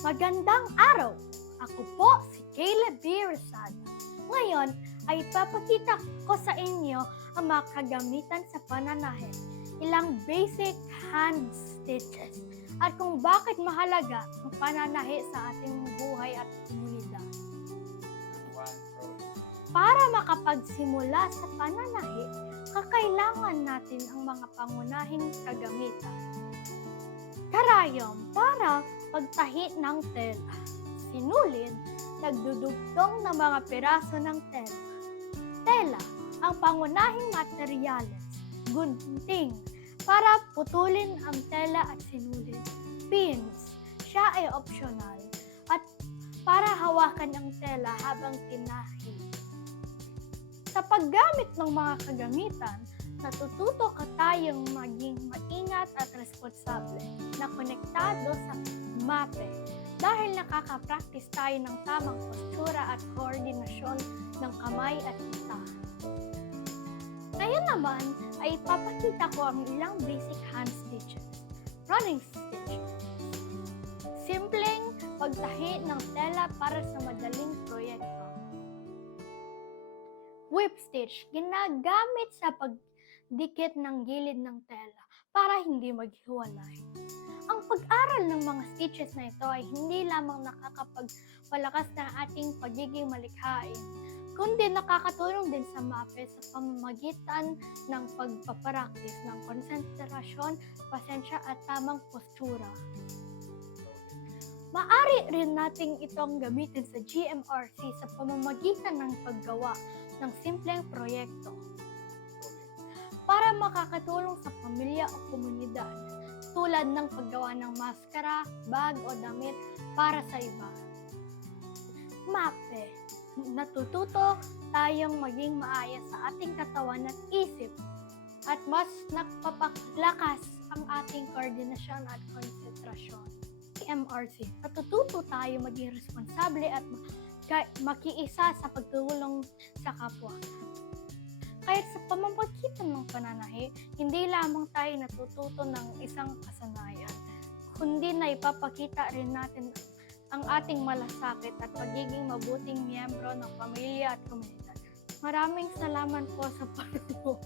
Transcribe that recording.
Magandang araw! Ako po si Kayla D. Rosada. Ngayon ay ipapakita ko sa inyo ang mga kagamitan sa pananahe, ilang basic hand stitches, at kung bakit mahalaga ang pananahe sa ating buhay at komunidad. Para makapagsimula sa pananahe, kakailangan natin ang mga pangunahing kagamitan. Karayom para pagtahi ng tela. Sinulid, nagdudugtong ng mga piraso ng tela. Tela, ang pangunahing materyales. Gunting, para putulin ang tela at sinulid. Pins, siya ay optional. At para hawakan ang tela habang tinahi. Sa paggamit ng mga kagamitan, natututo ka tayong maging maingat at responsable na konektado sa MAPE dahil nakaka-practice tayo ng tamang postura at koordinasyon ng kamay at mata. Ngayon naman ay ipapakita ko ang ilang basic hand stitches. Running stitch. Simpleng pagtahi ng tela para sa madaling proyekto. Whip stitch, ginagamit sa pagdikit ng gilid ng tela para hindi maghiwalay. Ang pag-aral ng mga stitches na ito ay hindi lamang nakakapagpalakas ng ating pagiging malikhain, kundi nakakatulong din sa MAPE sa pamamagitan ng pagpaparaktis ng konsentrasyon, pasensya at tamang postura. Maaari rin nating itong gamitin sa GMRC sa pamamagitan ng paggawa ng simpleng proyekto para makakatulong sa pamilya o komunidad tulad ng paggawa ng maskara, bag o damit para sa iba. MAPE, natututo tayong maging maayos sa ating katawan at isip at mas nagpapalakas ang ating koordinasyon at konsentrasyon. MRC, natututo tayo maging responsable at makiisa sa pagtulong sa kapwa. Kahit sa pamamagitan ng pananahe, hindi lamang tayo natututo ng isang kasanayan, kundi na ipapakita rin natin ang ating malasakit at pagiging mabuting miyembro ng pamilya at komunidad. Maraming salamat po sa panonood.